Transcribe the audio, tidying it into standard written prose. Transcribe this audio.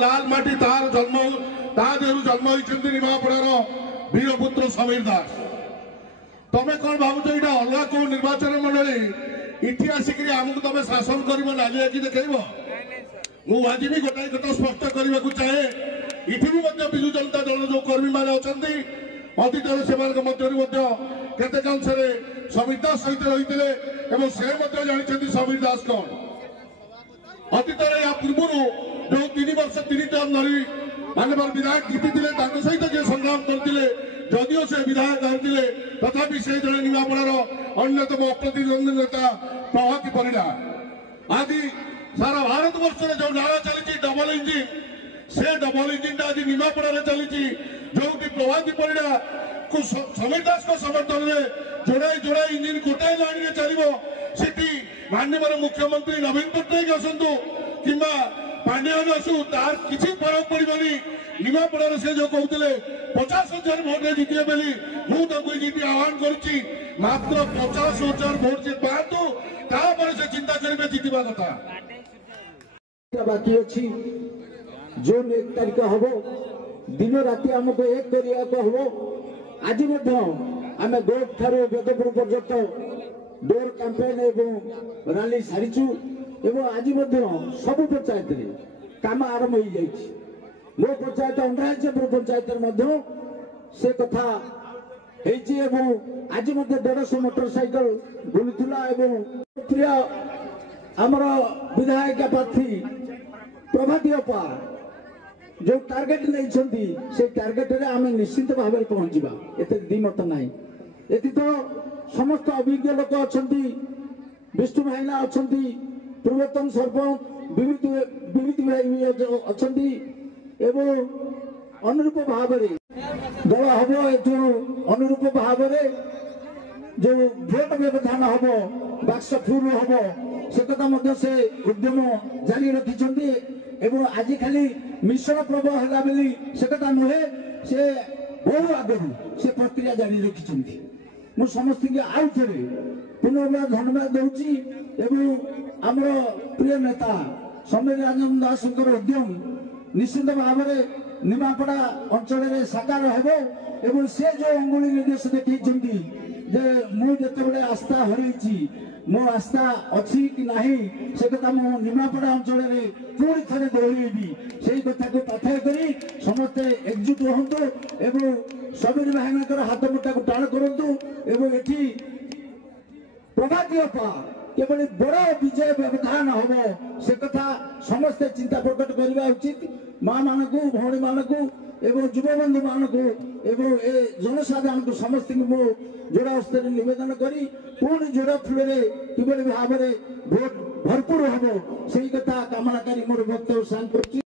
लाल माटी तार जन्म होती निमापड़ार वीरपुत्र समीर दास तमें कौन भावुच यहाँ अलग कौ निर्वाचन मंडली इठी आसिक आमको तुम शासन कर नाली आखि देखेब मुझे भी गोटाए कथा स्पष्ट करने को चाहे इठी भी विजु जनता दल जो कर्मी मैंने अच्छा अतीत केतेकांश समीर दास सहित रही से जानते समीर दास कौन अतीत या पूर्व जो 3 वर्ष 3 टर्म धरी मानवर विधायक जीति सहित जे संग्राम करते जदिओ से विधायक आते तथापि से जड़े निमापड़ार अन्यतम अप्रतिद्वंदी नेता प्रभाती परिड़ा आज सारा भारत वर्ष में जो नारा चली डबल इंजिन से डबल इंजिन आज निमापड़ा चली जो प्रभाती परिड़ा को समीर दास को समर्थन में जोड़ाई इंजिन गोटाए लाइन में चलो सीटी माननीय मुख्यमंत्री नवीन पट्टनायक आसतु कि पांड्यान आसू तार किसी फरक पड़ोनी निमापड़ार से जो कहते 50,000 भोट जीते बोली मुझे आह्वान करुच्ची मात्र 50,000 भोट जी पातु तापर से चिंता करेंगे जीतवा कथा बाकी अच्छी जून 1 तारीख हम दिन राति आमको 1 करने हम आज आम गोट ठार बेदपुर पर्यंत डोर कैंपेन एवं रैली सारीचु आज सब पंचायत काम आरंभ हो जाए मो पंचायत अंडराजपुर पंचायत से कथा आज 150 मोटरसाइकल बुलूला प्रिय आमर विधायक प्रार्थी प्रभाती अपा जो टार्गेट नहीं से टार्गेट रे आम निश्चित भाव में पहुंचा एत दिमत ना ये तो समस्त अभिज्ञ लोक अच्छा विष्णु भाईना अच्छा पूर्वतन सरपंच विभूति भाई अच्छा अनुरूप भाव दल हम ये अनुरूप भाव जो भोट व्यवधान हम बाक्स फुल हम से कथा से उद्यम जारी रखिंट आज खाली मिश्रण प्रभु है बोली से कथा नुहे से बहु आगु से प्रक्रिया जारी रखिंट मु समस्त आउ थे पुनर्बार धन्यवाद दूची आमर प्रिय नेता समीर रंजन दास उद्यम निश्चित भाव में निमापड़ा अंचल में साकार हो से जो अंगुली निर्देश देखते मुझे आस्था हरई मो आस्था अच्छी कि नहीं से कथा मो निमापड़ा अंचल में पुणी थे दोहरेबी से कथा को पाथय करी समस्ते एकजुट हूँ समीर भाई हाथ मुठा को टाण करूँ एटी प्रभाती अपा केवल बड़ विजय व्यवधान हम से कथा समस्ते चिंता प्रकट करने उचित माँ मान को भौणी मान को युवबंधु मान को जनसाधारण को समस्त जोड़ा हस्त नवेदन करी पुणी जोड़ा फुल कि भाव में भोट भरपूर हम से कथा कामना करी मोर वक्तव्य साइन कर।